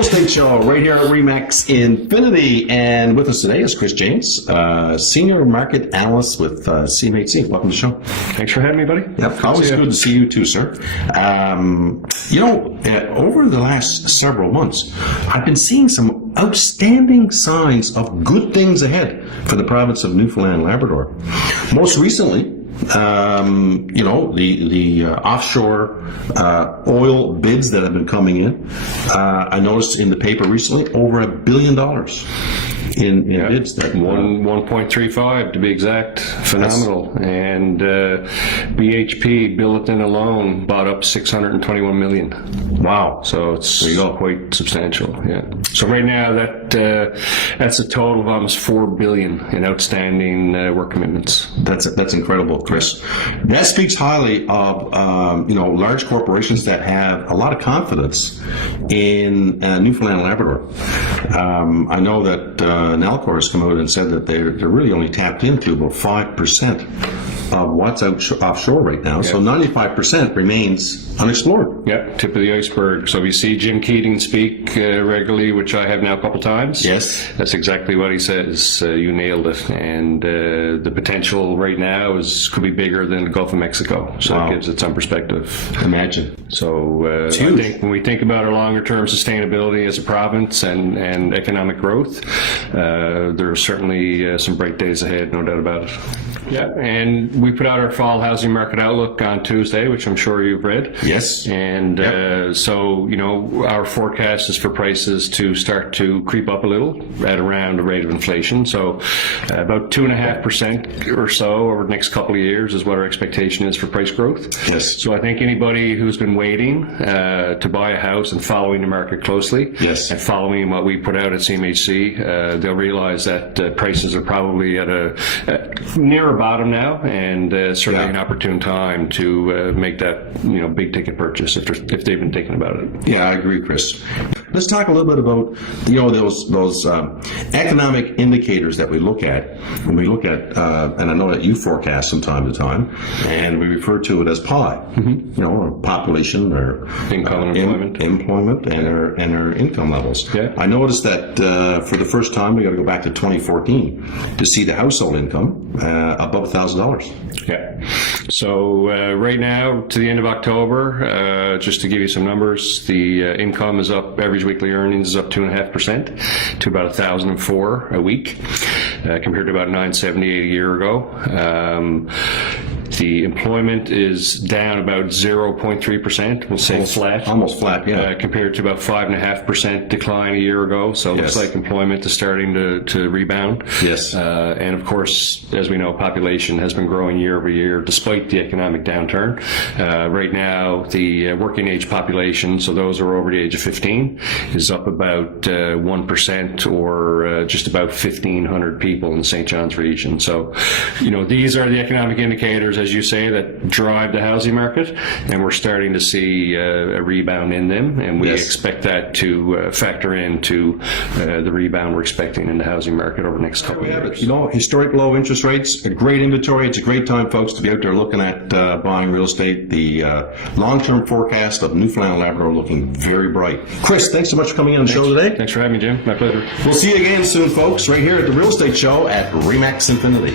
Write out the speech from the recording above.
Real Estate Show right here at RE/MAX Infinity. And with us today is Chris James, Senior Market Analyst with CMHC. Welcome to the show. Thanks for having me, buddy. Yep, always good to see you too, sir. Over the last several months, I've been seeing some outstanding signs of good things ahead for the province of Newfoundland and Labrador. Most recently, the offshore oil bids that have been coming in. I noticed in the paper recently over $1 billion in bids. That 1.35 to be exact. Phenomenal. And BHP, Burton alone, bought up $621 million. Wow. So it's quite substantial. Yeah. So right now that's a total of almost $4 billion in outstanding work commitments. That's incredible, Chris. That speaks highly of large corporations that have a lot of confidence in Newfoundland and Labrador. I know that Nalcor has come out and said that they're really only tapped into about 5% of what's offshore right now. Yeah. So 95% remains unexplored. Yeah, tip of the iceberg. So we see Jim Keating speak regularly, which I have now a couple times. Yes. That's exactly what he says. You nailed it. And the potential right now could be bigger than the Gulf of Mexico. So It gives it some perspective. Imagine. So I think when we think about our longer term sustainability as a province and economic growth, there are certainly some bright days ahead, no doubt about it. Yeah, and we put out our fall housing market outlook on Tuesday, which I'm sure you've read. Yes. And so our forecast is for prices to start to creep up a little at around the rate of inflation. So about 2.5% or so over the next couple of years is what our expectation is for price growth. Yes. So I think anybody who's been waiting to buy a house and following the market closely, yes, and following what we put out at CMHC, they'll realize that prices are probably at a near a bottom now, and certainly an opportune time to make that big ticket purchase if they've been thinking about it. Yeah, I agree, Chris. Let's talk a little bit about those economic indicators that we look at when we look at, and I know that you forecast from time to time, and we refer to it as PI. Mm-hmm. Population or income, employment, and our income levels. Yeah. I noticed that for the first time we got to go back to 2014 to see the household income above $1,000. Yeah. So right now to the end of October, just to give you some numbers, the income is up. Average weekly earnings is up 2.5% to about $1,004 a week, compared to about $978 a year ago. The employment is down about 0.3%. We'll say flat. Almost flat, yeah. Compared to about 5.5% decline a year ago. So it looks like employment is starting to rebound. Yes. And of course, as we know, population has been growing year over year despite the economic downturn. Right now, the working age population, so those who are over the age of 15, is up about 1% or just about 1,500 people in the St. John's region. So, these are the economic indicators, as you say, that drive the housing market, and we're starting to see a rebound in them, and we expect that to factor into the rebound we're expecting in the housing market over the next couple of years. Historic low interest rates, a great inventory. It's a great time, folks, to be out there looking at buying real estate. The long-term forecast of Newfoundland and Labrador looking very bright. Chris, thanks so much for coming on the show today. Thanks for having me, Jim. My pleasure. We'll see you again soon, folks, right here at the Real Estate Show at RE/MAX Infinity.